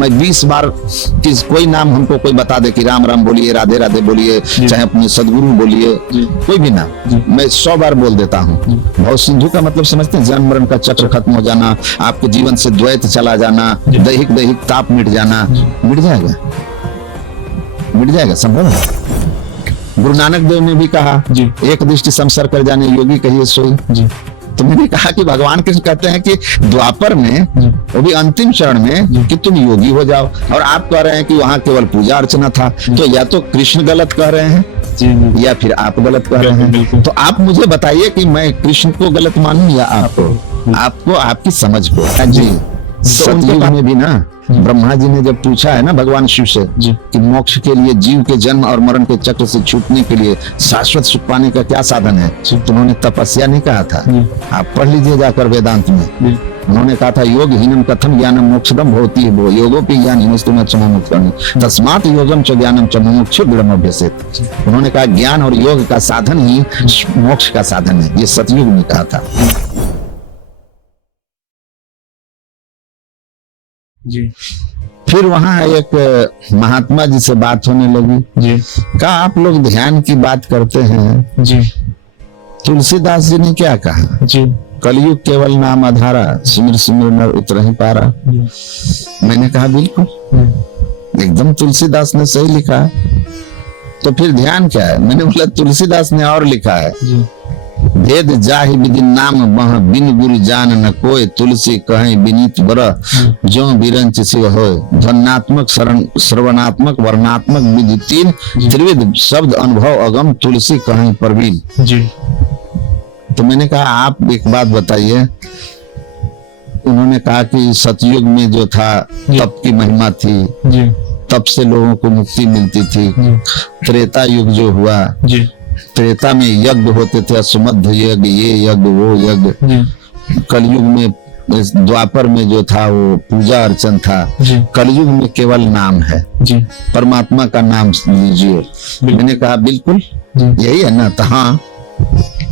मैं 20 बार कोई नाम हमको कोई बता दे कि राम राम बोलिए, राधे राधे बोलिए, चाहे अपने सदगुरु बोलिए, कोई भी नाम मैं 100 बार बोल देता हूँ। भव सिंधु का मतलब समझते हैं? जन्म मरण का चक्र खत्म हो जाना, आपके जीवन से द्वैत चला जाना, दैहिक ताप मिट जाना। मिट जाएगा, मिट जाएगा, संभव है। गुरु नानक देव ने भी कहा, एक दृष्टि संसार कर जाने योगी कहिए सोई। तो मैंने कहा कि भगवान कृष्ण कहते हैं कि द्वापर में, वो भी अंतिम चरण में, कि तुम योगी हो जाओ, और आप कह रहे हैं कि वहां केवल पूजा अर्चना था। तो या तो कृष्ण गलत कह रहे हैं या फिर आप गलत कह रहे हैं। तो आप मुझे बताइए कि मैं कृष्ण को गलत मानूं या आपको आपकी समझ को। जी, सतयुग में भी ना ब्रह्मा जी ने जब पूछा है ना भगवान शिव से कि मोक्ष के लिए, जीव के जन्म और मरण के चक्र से छूटने के लिए शाश्वत सुख पाने का क्या साधन है, तो उन्होंने तपस्या नहीं कहा था। आप पढ़ लीजिए जाकर वेदांत में, उन्होंने कहा था योग हीनम कथम ज्ञानम मोक्षदम होती है वो योगोपि ज्ञान हिमस्तुम चमोमुक्तम तस्मात् योगम च ज्ञानम च मुमुक्षु दृढ़म अभ्यसेत्। उन्होंने कहा ज्ञान और योग का साधन ही मोक्ष का साधन है, ये सतयुग में कहा था। जी। फिर वहां एक महात्मा जी से बात होने लगी। कहा आप लोग ध्यान की बात करते हैं। तुलसीदास जी ने क्या कहा? कलयुग केवल नाम आधारा, सिमर सिमर नर उतर ही पारा। मैंने कहा बिल्कुल, एकदम तुलसीदास ने सही लिखा। तो फिर ध्यान क्या है? मैंने बोला तुलसीदास ने और लिखा है, भेद जाहि विधि नाम बह बिन गुरु जान न कोय, तुलसी कहे विनीत बर जो विरंच शिव होय। ध्वन्यात्मक श्रवणात्मक वर्णात्मक विधि तीन, त्रिविध शब्द अनुभव अगम, तुलसी कहे प्रवीण। तो मैंने कहा आप एक बात बताइए। उन्होंने कहा कि सतयुग में जो था तप की महिमा थी, तप से लोगों को मुक्ति मिलती थी। त्रेता युग जो हुआ, त्रेता में यज्ञ होते थे, असुमध्य यज्ञ, ये यज्ञ वो यज्ञ। कलयुग में, द्वापर में जो था वो पूजा अर्चन था। कलयुग में केवल नाम है, परमात्मा का नाम लीजिए। मैंने कहा बिल्कुल यही है ना? तो हाँ,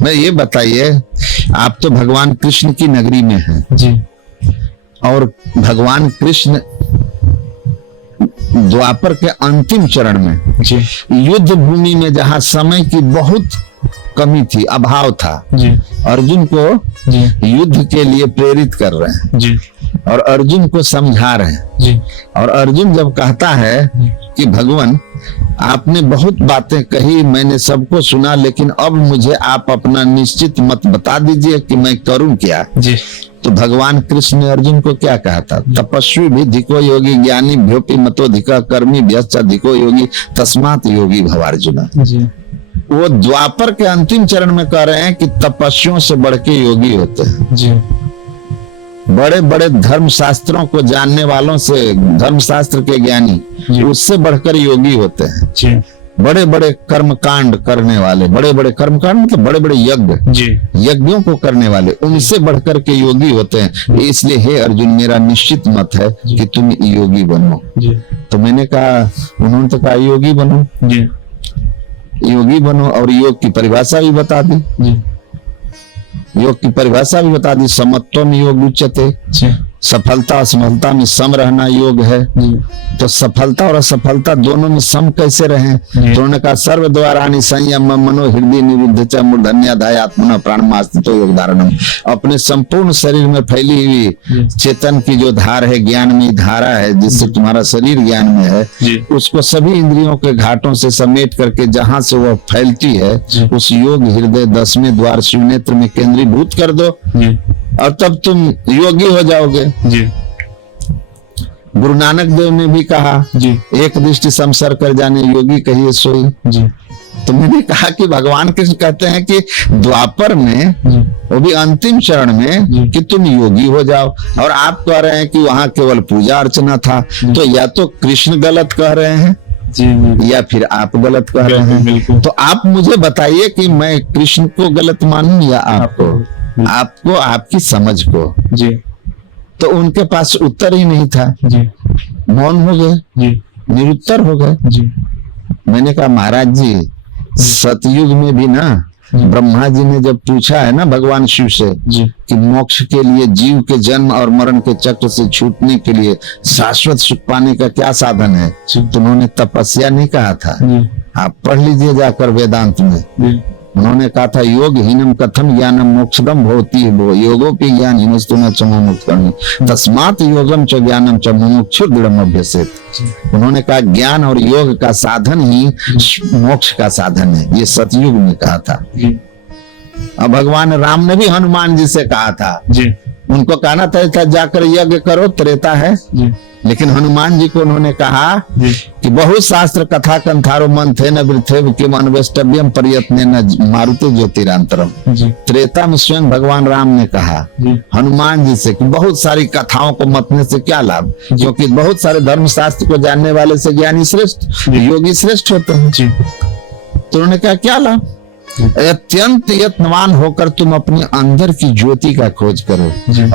मैं ये बताइए, आप तो भगवान कृष्ण की नगरी में हैं, और भगवान कृष्ण द्वापर के अंतिम चरण में युद्ध भूमि में, जहां समय की बहुत कमी थी, अभाव था, अर्जुन को युद्ध के लिए प्रेरित कर रहे हैं और अर्जुन को समझा रहे हैं। और अर्जुन जब कहता है कि भगवान आपने बहुत बातें कही, मैंने सबको सुना, लेकिन अब मुझे आप अपना निश्चित मत बता दीजिए कि मैं करूं क्या। तो भगवान कृष्ण ने अर्जुन को क्या कहा था? तपस्वी भी धिको योगी, ज्ञानी भ्योपि मतोधिका, कर्मी व्यधिको योगी, तस्मात् योगी भवार्जुना। वो द्वापर के अंतिम चरण में कह रहे हैं कि तपस्वियों से बढ़ के योगी होते हैं। बड़े बड़े धर्म शास्त्रों को जानने वालों से, धर्म शास्त्र के ज्ञानी, उससे बढ़कर योगी होते हैं। बड़े बड़े कर्म कांड करने वाले, बड़े बड़े कर्म कांड मतलब बड़े बड़े यज्ञ, यज्ञों को करने वाले, उनसे बढ़कर के योगी होते हैं। इसलिए हे अर्जुन, मेरा निश्चित मत है कि तुम योगी बनो। तो मैंने कहा, उन्होंने तो कहा योगी बनो, योगी बनो, और योग की परिभाषा भी बता दी। योग की परिभाषा भी बता दी, समत्वम योग उच्यते। सफलता असफलता में सम रहना योग है। तो सफलता और असफलता दोनों में सम कैसे रहें? तो उन्होंने कहा सर्व द्वाराणि संयम मनो हृदय निरुद्ध च मूर्धन्याधायात्मना प्राणमास्तितो योग धारणम। अपने संपूर्ण शरीर में फैली हुई चेतन की जो धार है, ज्ञान में धारा है, जिससे तुम्हारा शरीर ज्ञान में है, उसको सभी इंद्रियों के घाटों से समेट करके जहां से वह फैलती है, उस योग हृदय 10वें द्वार शिव नेत्र में केंद्रीभूत कर दो, और तब तुम योगी हो जाओगे। गुरु नानक देव ने भी कहा, एक दृष्टि संसार कर जाने योगी कहिए सोई। तो मैंने कहा कि भगवान कृष्ण कहते हैं कि द्वापर में, वो भी अंतिम चरण में, कि तुम योगी हो जाओ, और आप कह रहे हैं कि वहां केवल पूजा अर्चना था। तो या तो कृष्ण गलत कह रहे हैं या फिर आप गलत कह रहे हैं। तो आप मुझे बताइए कि मैं कृष्ण को गलत मानूं या आपको आपकी समझ को। तो उनके पास उत्तर ही नहीं था, मौन हो गए, निरुत्तर हो गए। मैंने कहा महाराज जी, सतयुग में भी ना ब्रह्मा जी ने जब पूछा है ना भगवान शिव से कि मोक्ष के लिए, जीव के जन्म और मरण के चक्र से छूटने के लिए शाश्वत सुख पाने का क्या साधन है, तो उन्होंने तपस्या नहीं कहा था। आप पढ़ लीजिए जाकर वेदांत में, उन्होंने कहा था योग हीनम कथम ज्ञानम मोक्षदम भवति भो योगोपि ज्ञान हीनस्तु न च मुमुक्षुर्मि तस्मात् योगम च ज्ञानम च मुमुक्षुर दृढ़म अभ्यसेत्। उन्होंने कहा ज्ञान और योग का साधन ही मोक्ष का साधन है, ये सतयुग में कहा था। अब भगवान राम ने भी हनुमान जी से कहा था, उनको कहना था जाकर यज्ञ करो, त्रेता है, लेकिन हनुमान जी को उन्होंने कहा कि बहुत शास्त्र कथा कंथारो मंथे न वृथे किम अन्वेष्टव्यम प्रयत्ने न मारुति ज्योतिरांतरम। त्रेता में स्वयं भगवान राम ने कहा हनुमान जी से कि बहुत सारी कथाओं को मतने से क्या लाभ, क्योंकि बहुत सारे धर्म शास्त्र को जानने वाले से ज्ञानी श्रेष्ठ, योगी श्रेष्ठ होते हैं। तो उन्होंने कहा क्या लाभ, अत्यंत यत्नवान होकर तुम अपने अंदर की ज्योति का खोज करो,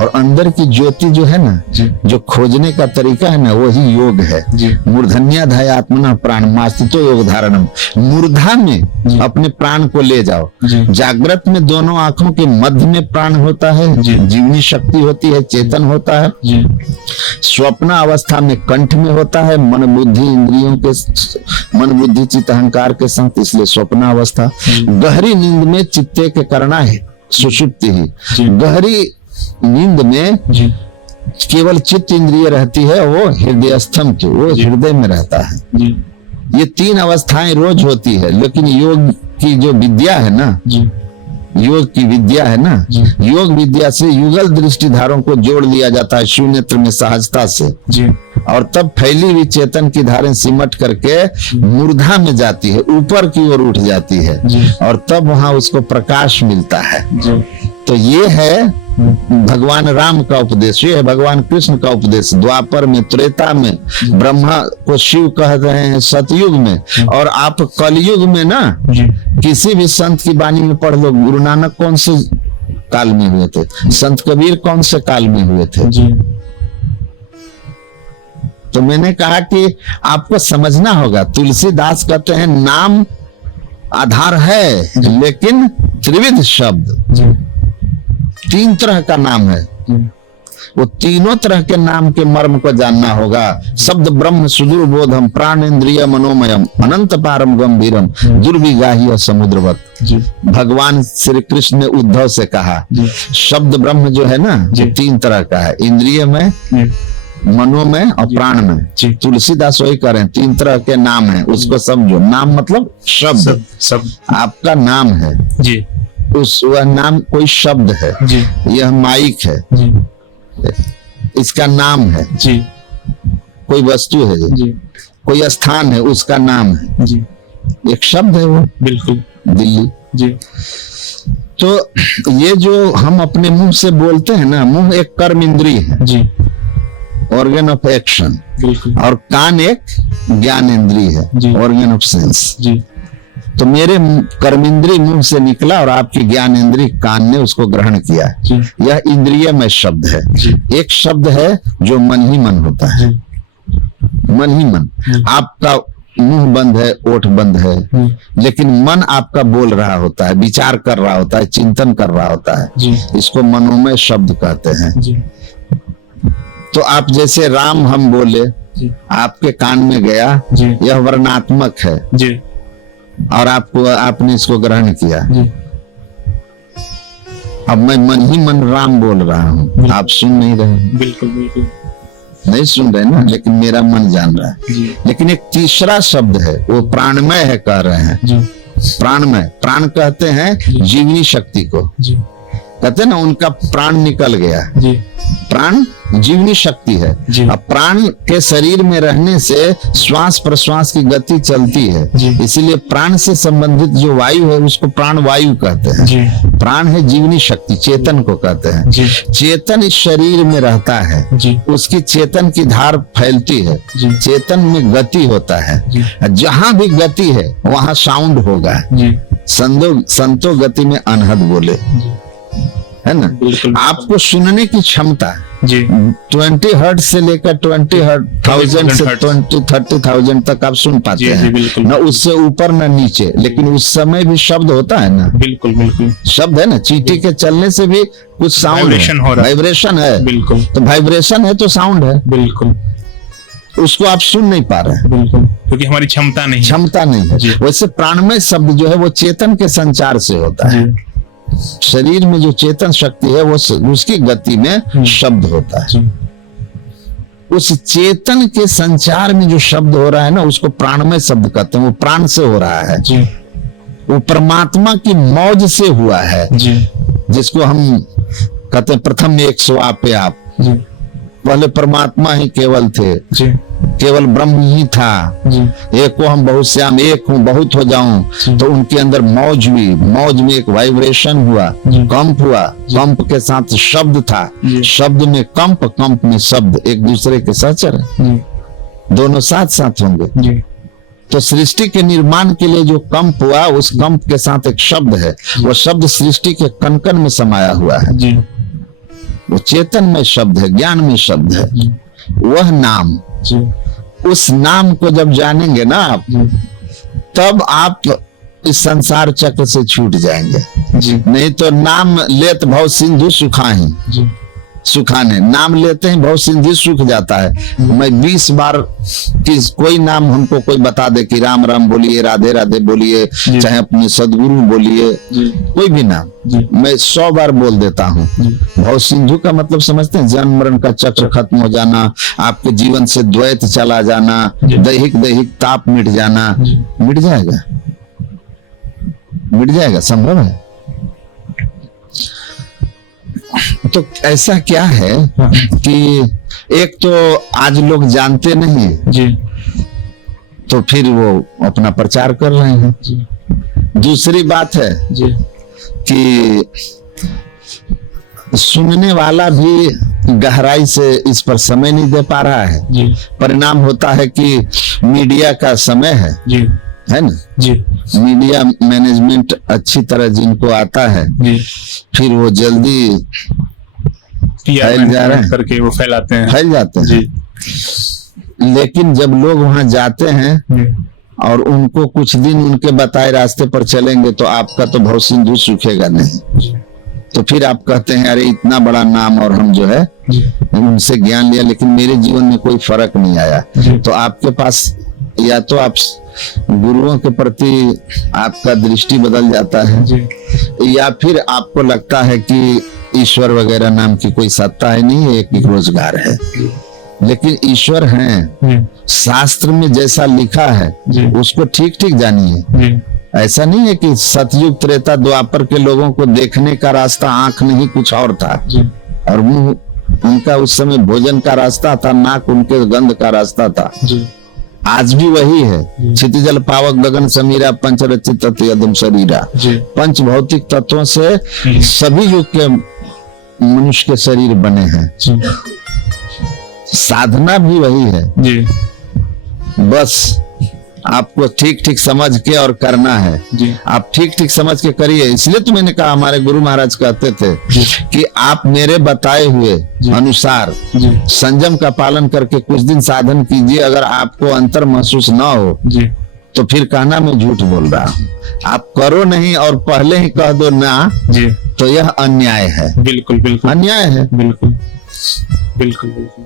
और अंदर की ज्योति जो है ना, जो खोजने का तरीका है ना, वही योग है। मूर्धन्याधाय आत्मना प्राण मास्तितो योग धारणम, मूर्धा में अपने प्राण को ले जाओ। जागृत में दोनों आंखों के मध्य में प्राण होता है, जीवनी शक्ति होती है, चेतन होता है। स्वप्न अवस्था में कंठ में होता है, मन बुद्धि इंद्रियों के, मन बुद्धि चित्त अहंकार के साथ, इसलिए स्वप्न अवस्था। गहरी नींद में चित्ते के करना है सुषुप्ति ही। गहरी नींद में केवल चित्त इंद्रिय रहती है, वो हृदय स्तंभ के, वो हृदय में रहता है। ये तीन अवस्थाएं रोज होती है, लेकिन योग की जो विद्या है ना, योग की विद्या है ना, योग विद्या से युगल दृष्टिधारों को जोड़ लिया जाता है शिव नेत्र में सहजता से, और तब फैली हुई चेतन की धारें सिमट करके मूर्धा में जाती है, ऊपर की ओर उठ जाती है, और तब वहां उसको प्रकाश मिलता है। तो ये है भगवान राम का उपदेश, ये है भगवान कृष्ण का उपदेश। द्वापर में, त्रेता में ब्रह्मा को शिव कह रहे हैं, सतयुग में, और आप कलयुग में ना किसी भी संत की वाणी में पढ़ लो, गुरु नानक कौन से काल में हुए थे, संत कबीर कौन से काल में हुए थे। तो मैंने कहा कि आपको समझना होगा, तुलसीदास कहते हैं नाम आधार है, लेकिन त्रिविध शब्द, तीन तरह का नाम है, वो तीनों तरह के नाम के मर्म को जानना होगा। शब्द ब्रह्म सुदूर बोधम प्राण इंद्रिय मनोमयम अनंत पारम गंभीरम दुर्विगाह्य समुद्रवत। भगवान श्री कृष्ण ने उद्धव से कहा शब्द ब्रह्म जो है ना, जो तीन तरह का है, इंद्रिय में, मनो में और प्राण में। तुलसीदास वही कह रहे हैं, तीन तरह के नाम है, उसको समझो। नाम मतलब शब्द, आपका नाम है जी, उस वह नाम कोई शब्द है जी, यह माइक है जी, इसका नाम है जी, कोई वस्तु है जी, कोई स्थान है, उसका नाम है जी, एक शब्द है वो, बिल्कुल, दिल्ली जी। तो ये जो हम अपने मुंह से बोलते हैं ना, मुंह एक कर्म इंद्रिय है जी, ऑर्गन ऑफ एक्शन, और कान एक ज्ञान इंद्रिय है, ऑर्गन ऑफ सेंस जी। तो मेरे कर्मेंद्रिय मुंह से निकला और आपकी ज्ञान इंद्रिय कान ने उसको ग्रहण किया। यह इंद्रिय में शब्द है। एक शब्द है जो मन ही मन होता है, मन ही मन। आपका मुंह बंद है, ओठ बंद है, लेकिन मन आपका बोल रहा होता है, विचार कर रहा होता है, चिंतन कर रहा होता है, इसको मनोमय शब्द कहते हैं। तो आप जैसे राम हम बोले, आपके कान में गया, यह वर्णात्मक है जी, और आपने इसको ग्रहण किया जी। अब मैं मन ही मन राम बोल रहा हूँ, आप सुन नहीं रहे। बिल्कुल बिल्कुल नहीं सुन रहे ना, लेकिन मेरा मन जान रहा है। लेकिन एक तीसरा शब्द है, वो प्राणमय है, कह रहे हैं जी। प्राणमय, प्राण कहते हैं जीवनी शक्ति को जी। कहते हैं ना उनका प्राण निकल गया जी। प्राण जीवनी शक्ति है। अब प्राण के शरीर में रहने से श्वास प्रश्वास की गति चलती है, इसीलिए प्राण से संबंधित जो वायु है उसको प्राण वायु कहते हैं। प्राण है जीवनी शक्ति, चेतन को कहते हैं। चेतन इस शरीर में रहता है, उसकी चेतन की धार फैलती है, चेतन में गति होता है। जहां भी गति है वहां साउंड होगा। संतो गति में अनहद बोले। है ना। आपको सुनने की क्षमता जी 20 हर्ट से लेकर 20,000 से 20-30,000 तक आप सुन पाते हैं, ना उससे ऊपर ना नीचे। लेकिन उस समय भी शब्द होता है ना, बिल्कुल बिल्कुल शब्द है ना, चींटी के चलने से भी कुछ साउंड है, वाइब्रेशन है, बिल्कुल। तो वाइब्रेशन है तो साउंड है, बिल्कुल। उसको आप सुन नहीं पा रहे हैं, बिल्कुल, क्योंकि हमारी क्षमता नहीं है। वैसे प्राणमय शब्द जो है वो चेतन के संचार से होता है। शरीर में जो चेतन शक्ति है वो उसकी गति में शब्द होता है। उस चेतन के संचार में जो शब्द हो रहा है ना, उसको प्राणमय शब्द कहते हैं। वो प्राण से हो रहा है, वो परमात्मा की मौज से हुआ है, जिसको हम कहते हैं प्रथम एक सो आपे आप। पहले परमात्मा ही केवल थे, केवल ब्रह्म ही था। एक को हम बहुत श्याम, एक हूँ बहुत हो जाऊं, तो उनके अंदर मौज हुई। मौज में एक वाइब्रेशन हुआ, कंप हुआ, कंप के साथ शब्द था, शब्द में कंप, कंप में शब्द, एक दूसरे के सहचर है, दोनों साथ साथ होंगे। तो सृष्टि के निर्माण के लिए जो कंप हुआ, उस कंप के साथ एक शब्द है, वो शब्द सृष्टि के कण-कण में समाया हुआ है। वो चेतन में शब्द है, ज्ञान में शब्द है, वह नाम। उस नाम को जब जानेंगे ना आप, तब आप इस संसार चक्र से छूट जाएंगे। नहीं तो नाम लेत भव सिंधु सुखाही, सुखाने नाम लेते हैं भव सिंधु सूख जाता है। मैं 20 बार कोई नाम हमको कोई बता दे कि राम राम बोलिए, राधे राधे बोलिए, चाहे अपने सदगुरु बोलिए, कोई भी नाम मैं 100 बार बोल देता हूँ। भव सिंधु का मतलब समझते हैं, जन्म मरण का चक्र खत्म हो जाना, आपके जीवन से द्वैत चला जाना, दैहिक ताप मिट जाना। मिट जाएगा, मिट जाएगा, संभव है। तो ऐसा क्या है कि एक तो आज लोग जानते नहीं जी, तो फिर वो अपना प्रचार कर रहे हैं। दूसरी बात है जी कि सुनने वाला भी गहराई से इस पर समय नहीं दे पा रहा है जी। परिणाम होता है कि मीडिया का समय है जी, है ना जी। मीडिया मैनेजमेंट अच्छी तरह जिनको आता है जी, फिर वो जल्दी फैल जा रहे हैं, करके वो फैलाते हैं, फैल जाते हैं जी। लेकिन जब लोग वहां जाते हैं और उनको कुछ दिन उनके बताए रास्ते पर चलेंगे, तो आपका तो भव सिंधु सूखेगा नहीं। तो फिर आप कहते हैं अरे इतना बड़ा नाम और हम जो है उनसे ज्ञान लिया, लेकिन मेरे जीवन में कोई फर्क नहीं आया। तो आपके पास या तो आप गुरुओं के प्रति आपका दृष्टि बदल जाता है जी, या फिर आपको लगता है कि ईश्वर वगैरह नाम की कोई सत्ता है नहीं, एक रोजगार है। लेकिन ईश्वर है, शास्त्र में जैसा लिखा है उसको ठीक ठीक जानिए। ऐसा नहीं है कि सतयुग त्रेता द्वापर के लोगों को देखने का रास्ता आंख नहीं कुछ और था, और मुंह उनका उस समय भोजन का रास्ता था, नाक उनके गंध का रास्ता था। आज भी वही है। क्षितिजल पावक गगन समीरा पंचरचित तत्व यदम शरीरा। पंच भौतिक तत्वों से सभी युग के मनुष्य के शरीर बने हैं। साधना भी वही है जी। बस आपको ठीक ठीक समझ के और करना है जी। आप ठीक ठीक समझ के करिए। इसलिए तो मैंने कहा, हमारे गुरु महाराज कहते थे कि आप मेरे बताए हुए अनुसार संयम का पालन करके कुछ दिन साधन कीजिए। अगर आपको अंतर महसूस ना हो जी, तो फिर कहना मैं झूठ बोल रहा हूँ। आप करो नहीं और पहले ही कह दो ना जी, तो यह अन्याय है। बिल्कुल बिल्कुल अन्याय है। बिल्कुल बिल्कुल बिल्कुल।